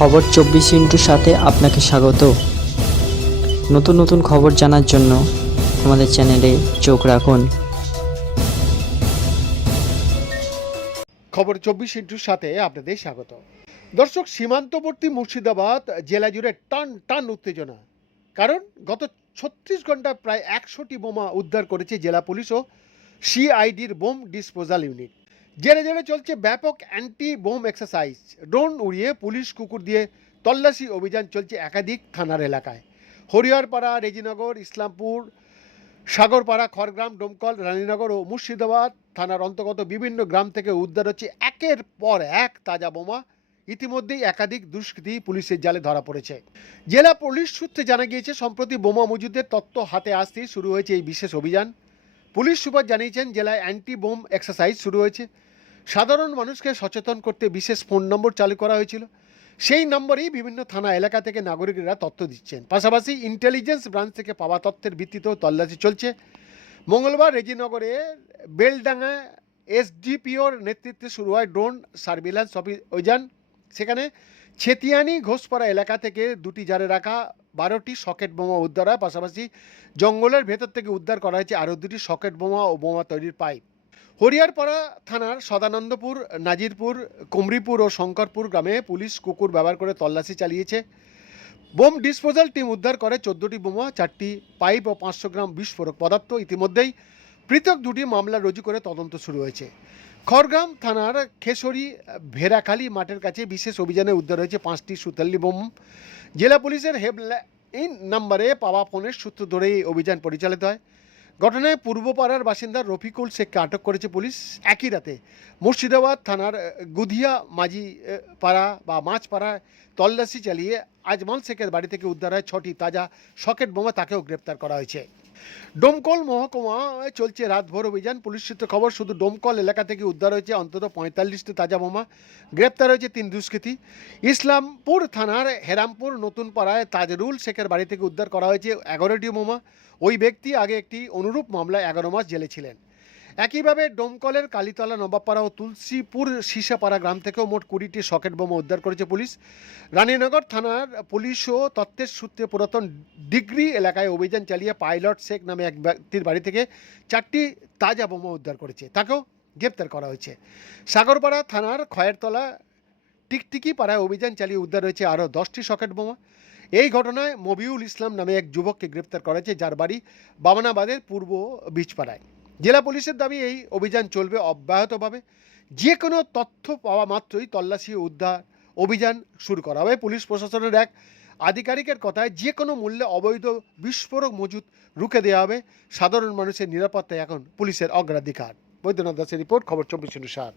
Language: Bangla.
খবর চব্বিশ ইন্টুর সাথে আপনাকে স্বাগত। নতুন নতুন খবর জানার জন্য আমাদের চ্যানেলে চোখ রাখুন। খবর চব্বিশ ইন্টুর সাথে আপনাদের স্বাগত। দর্শক, সীমান্তবর্তী মুর্শিদাবাদ জেলা জুড়ে টান টান উত্তেজনা। কারণ গত ছত্রিশ ঘণ্টা প্রায় একশোটি বোমা উদ্ধার করেছে জেলা পুলিশ ও সিআইডির বোম ডিসপোজাল ইউনিট। জেলে জেলে চলছে ব্যাপক অ্যান্টি বোম এক্সারসাইজ ড্রোন উড়িয়ে পুলিশ কুকুর দিয়ে তল্লাশি অভিযান চলছে একাধিক থানার এলাকায়। হরিহরপাড়া, রেজিনগর, ইসলামপুর, সাগরপাড়া, খড়গ্রাম, ডোমকল, রানীনগর ও মুর্শিদাবাদ থানার অন্তর্গত বিভিন্ন গ্রাম থেকে উদ্ধার হচ্ছে একের পর এক তাজা বোমা। ইতিমধ্যেই একাধিক দুষ্কৃতি পুলিশের জালে ধরা পড়েছে। জেলা পুলিশ সূত্রে জানা গিয়েছে, সম্প্রতি বোমা মজুদের তত্ত্ব হাতে আসতেই শুরু হয়েছে এই বিশেষ অভিযান। পুলিশ সুপার জানিয়েছেন, জেলায় অ্যান্টি বোম এক্সারসাইজ শুরু হয়েছে। সাধারণ মানুষকে সচেতন করতে বিশেষ ফোন নম্বর চালু করা হয়েছিল। সেই নম্বরেই বিভিন্ন থানা এলাকা থেকে নাগরিকরা তথ্য দিচ্ছেন। পাশাপাশি ইন্টেলিজেন্স ব্রাঞ্চ থেকে পাওয়া তথ্যের ভিত্তিতেও তল্লাশি চলছে। মঙ্গলবার রেজিনগরে বেলডাঙ্গা এসডিপিওর নেতৃত্বে শুরু হয় ড্রোন সার্ভিল্যান্স অভিযান। সেখানে ছেতিয়ানি ঘোষপাড়া এলাকা থেকে দুটি জারে রাখা, বারোটি সকেট বোমা উদ্ধার হয়। পাশাপাশি জঙ্গলের ভেতর থেকে উদ্ধার করা হয়েছে আরও দুটি সকেট বোমা ও বোমা তৈরির পাইপ। হরিয়ারপাড়া থানার সদানন্দপুর, নাজিরপুর কুমরিপুর ও শঙ্করপুর গ্রামে পুলিশ কুকুর ব্যবহার করে তল্লাশি চালিয়েছে। বোম ডিসপোজাল টিম উদ্ধার করে চোদ্দোটি বোমা, চারটি পাইপ ও পাঁচশো গ্রাম বিস্ফোরক পদার্থ। ইতিমধ্যেই পৃথক দুটি মামলা রুজু করে তদন্ত শুরু হয়েছে। খড়গ্রাম থানার খেসরি ভেরাখালী মাঠের কাছে বিশেষ অভিযানে উদ্ধার হয়েছে পাঁচটি সুতাল্লি বোম। জেলা পুলিশের হেল্পলাইন নাম্বারে পাওয়া ফোনের সূত্র ধরে এই অভিযান পরিচালিত হয়। ঘটনায় পূর্বপাড়ার বাসিন্দা রফিকুল শেখকে আটক করেছে পুলিশ। একই রাতে মুর্শিদাবাদ থানার গুধিয়া মাঝি পাড়া বা মাছপাড়ায় তল্লাশি চালিয়ে আজমল শেখের বাড়ি থেকে উদ্ধার হয় ছটি তাজা সকেট বোমা, তাকেও গ্রেপ্তার করা হয়েছে। ডোমকল মহকুমা চলছে রাতভর অভিযান। পুলিশ সূত্রে খবর, শুধু ডোমকল এলাকা থেকে উদ্ধার হয়েছে অন্তত পঁয়তাল্লিশটি তাজা বোমা। গ্রেপ্তার হয়েছে তিন দুষ্কৃতী। ইসলামপুর থানার হেরামপুর নতুন পাড়ায় তাজরুল শেখের বাড়ি থেকে উদ্ধার করা হয়েছে এগারোটি বোমা। ওই ব্যক্তি আগে একটি অনুরূপ মামলায় এগারো মাস জেলে ছিলেন। একইভাবে ডোমকলের কালীতলা, নবাবপাড়া ও তুলসীপুর সিসাপাড়া গ্রাম থেকেও মোট কুড়িটি সকেট বোমা উদ্ধার করেছে পুলিশ। রানীনগর থানার পুলিশ ও তত্ত্বের সূত্রে পুরাতন ডিগ্রি এলাকায় অভিযান চালিয়ে পাইলট শেখ নামে এক ব্যক্তির বাড়ি থেকে চারটি তাজা বোমা উদ্ধার করেছে। তাকেও গ্রেপ্তার করা হয়েছে। সাগরপাড়া থানার খয়েরতলা টিকটিকি পাড়ায় অভিযান চালিয়ে উদ্ধার হয়েছে আরও দশটি সকেট বোমা। এই ঘটনায় মবিউল ইসলাম নামে এক যুবককে গ্রেপ্তার করা হয়েছে যার বাড়ি বামনাবাদের পূর্ব বীজপাড়ায়। জেলা পুলিশের দাবি এই অভিযান চলবে অব্যাহতভাবে। যে কোনো তথ্য পাওয়া মাত্রই তল্লাশি উদ্ধার অভিযান শুরু করা হবে। পুলিশ প্রশাসনের এক আধিকারিকের কথায় যে কোনো মূল্যে অবৈধ বিস্ফোরক মজুত রুখে দেওয়া হবে। সাধারণ মানুষের নিরাপত্তায় এখন পুলিশের অগ্রাধিকার। বৈদ্যনাথ দাসের রিপোর্ট, খবর চব্বিশ সাত।